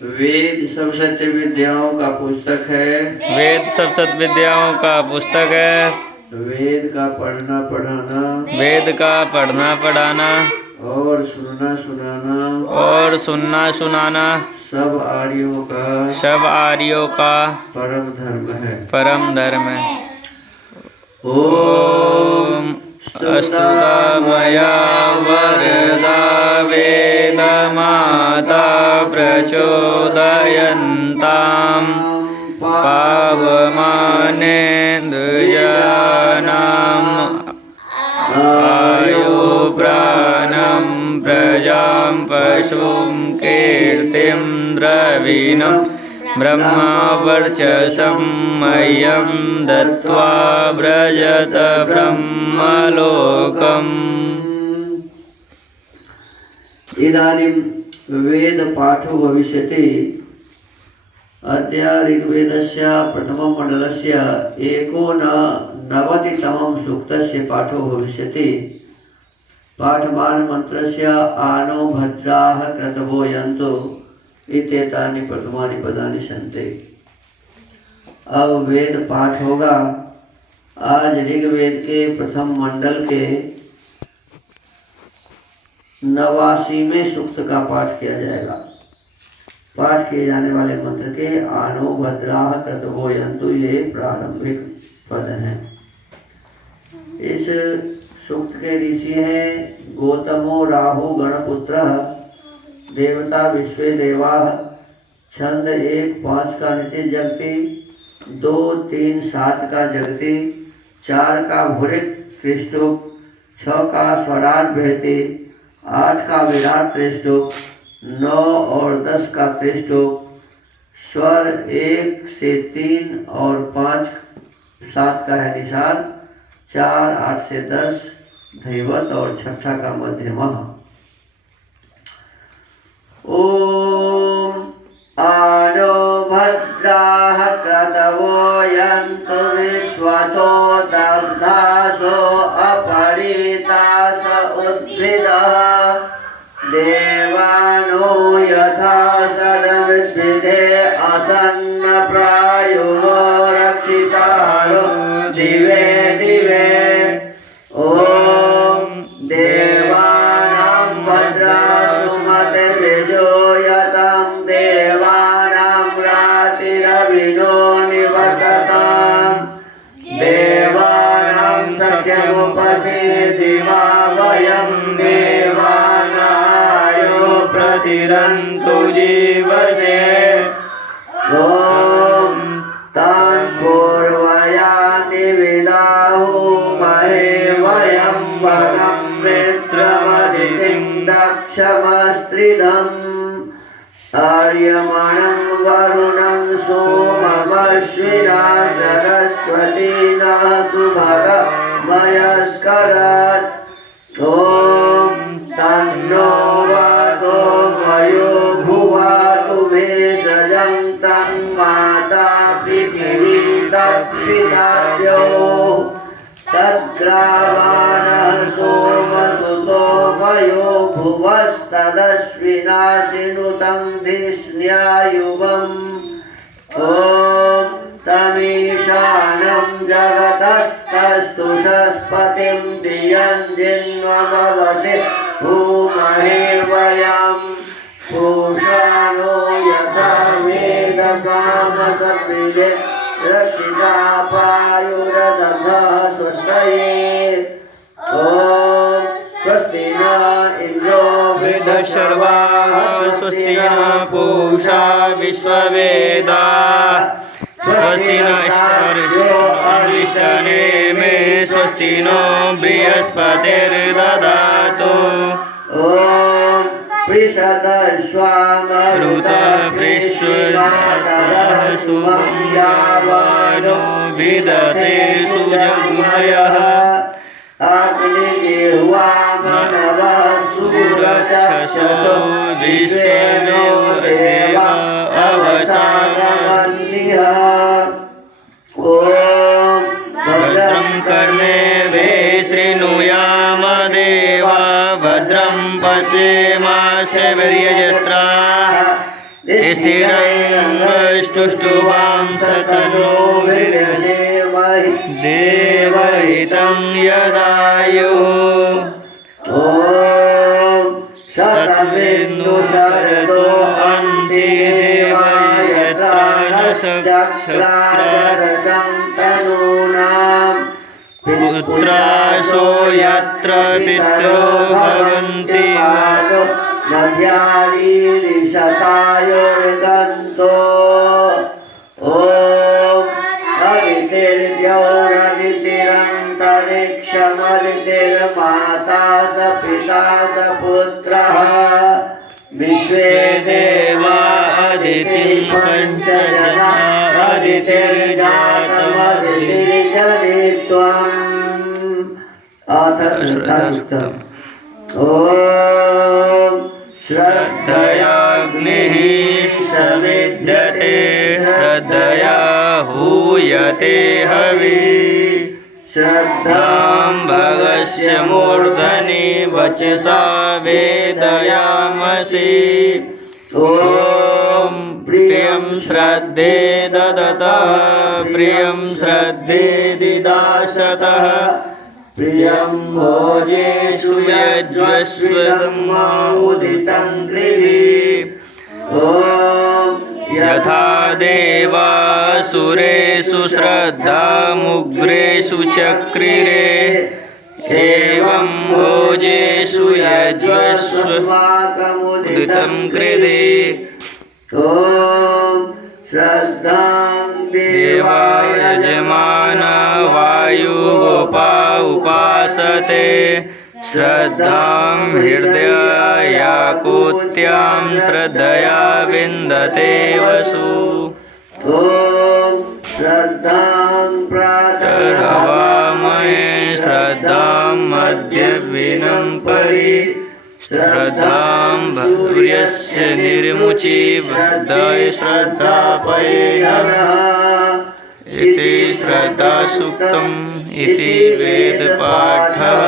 वेद सब सत्य विद्याओं का पुस्तक है। वेद सब सत्य विद्याओं का पुस्तक है। वेद का पढ़ना पढ़ाना, वेद का पढ़ना पढ़ाना और सुनना सुनाना, और सुनना सुनाना सब आर्यों का परम धर्म है। परम धर्म है। ओम स्तुता मया वरदा वेदमाता प्रचोदयन्तां पावमानेन्द्रजानाम् आयुप्राणं प्रजां पशुं कीर्तिं द्रविणं ब्रह्मवर्चसं मह्यं दत्त्वा व्रजत ब्रह्मलोकम्। इदानीं वेद पाठो भविष्यति। अद्य ऋग्वेदस्य प्रथमं मण्डलस्य 91तमं सूक्तस्य पाठो भविष्यति। पाठमानमन्त्रस्य आनो भद्राः क्रतवो यन्तु इत्येतानि प्रथमानि पदानि सन्ति। अब वेद पाठ होगा। आज ऋग्वेद के प्रथम मंडल के 89वें सूक्त का पाठ किया जाएगा। पाठ किए जाने वाले मंत्र के आनो भद्राः क्रतवो यन्तु ये प्रारंभिक पद हैं। इस सूक्त के ऋषि हैं गौतमो राहु गणपुत्र, देवता विश्वे देवा। छंद 1-5 का नित्य जगति, 2-3 7 का जगति, 4 का भूरिक त्रिष्टुप, 6 का स्वराट बृहति, 8 का विराट त्रिष्टुप, 9 और 10 का त्रिष्टुप, स्वर 1 से 3 और 5 7 का है निषाद, 4 8 से 10 धैवत और छठा का मध्यमा। ओम आनो भद्राः क्रतवो यन्तु विश्वतो दग्धासो अपरितास उद्भिदः देवानो यथा सदविद्भिदे असन्न प्रायुवो रक्षितारो दिवे दिवे। ओम देवानां भद्रासुमतिर्यजो यतं देवानां रातिरविनो निवर्तताम् देवानां सख्यमुपसीदिमा वयं देवानायो प्रतिरन्तु जीवसे। ॐ तान् पूर्वयानि विदाहुमहे वयं भगं मित्रमदितिं दक्षमस्त्रिदम् आर्यमणं वरुणं सोममश्विना सरस्वतीना सुभगमयस्करात्। ॐ तन्नो वातो मयो भुवातु भेषजं तन्माता पृथिवी तत्पिताभ्यो तद्ग्रावाणः सोमसुतो मयो भुवस्तदश्विना शिनुतं धिष्ण्यायुवम्। ॐ तमीशानं जगतस्तस्तुषस्पतिं धियं जिन्वमवसे भूमहे वयं पूषाणो यथा वेदसामसप्रिये रक्षिता पायुरदभः स्वस्तये। ॐ स्वस्ति न इन्द्रो वेदशर्वाः स्वस्ति न पूषा विश्ववेदाः स्वस्ति न अरिष्टनेमे स्वस्ति नो बृहस्पतिर्ददातु। ॐ पृषदश्वामरुतपृष्ठमातरः शुभं यावानो विदते सुजग्मयः अग्निजिह्वामनवः सुरक्षसो विश्वेनो देवा अवसानवन्निः। ॐ भद्रं कर्णेभिः शृणुयाम देवा भद्रं पश्येमास्य वीर्यजत्राः स्थिरैरङ्गस्तुष्टुवां सतनो वीर्यसेमहि देवहितं यदायुः ॐ शतमिन्दु शरदो अन्ति देवायत्रा न चक्रादरसं तनूनाम् पुत्रासो यत्र पितरो भवन्ति मध्यारीरिषतायोर्गन्तो ॐ अदितिर्द्यौरदितिरन्तरिक्षमदितिर्माता स पिता स पुत्रः विश्वे देवा अदितिं पञ्चजना अदितिर्जातमदितिर्जनित्वम् अथ श्रद्धायुक्तम् ॐ श्रद्धयाग्निः समिद्यते श्रद्धया हूयते हविः श्रद्धां भगस्य मूर्धनि वचसा वेदयामसि ॐ प्रियं श्रद्धे ददता प्रियं श्रद्धे दिदाशतः प्रियं भोजेषु यज्वस्वदमुदितं कृधि ॐ यथा देवासुरेषु श्रद्धामुग्रेषु चक्रिरे एवं भोजेषु यज्वस्वदमुदितं कृधि ॐ श्रद्धां देवा यजमान वायुगोपा उपासते श्रद्धां हृदयाकुत्यां श्रद्धया विन्दते वसु ॐ श्रद्धां प्रातर्हवामहे श्रद्धां मध्यविनं परि श्रद्धां भूर्यस्य निर्मुचि वृद्धय श्रद्धापयेनः इति श्रद्धासूक्तम् इति वेदपाठः।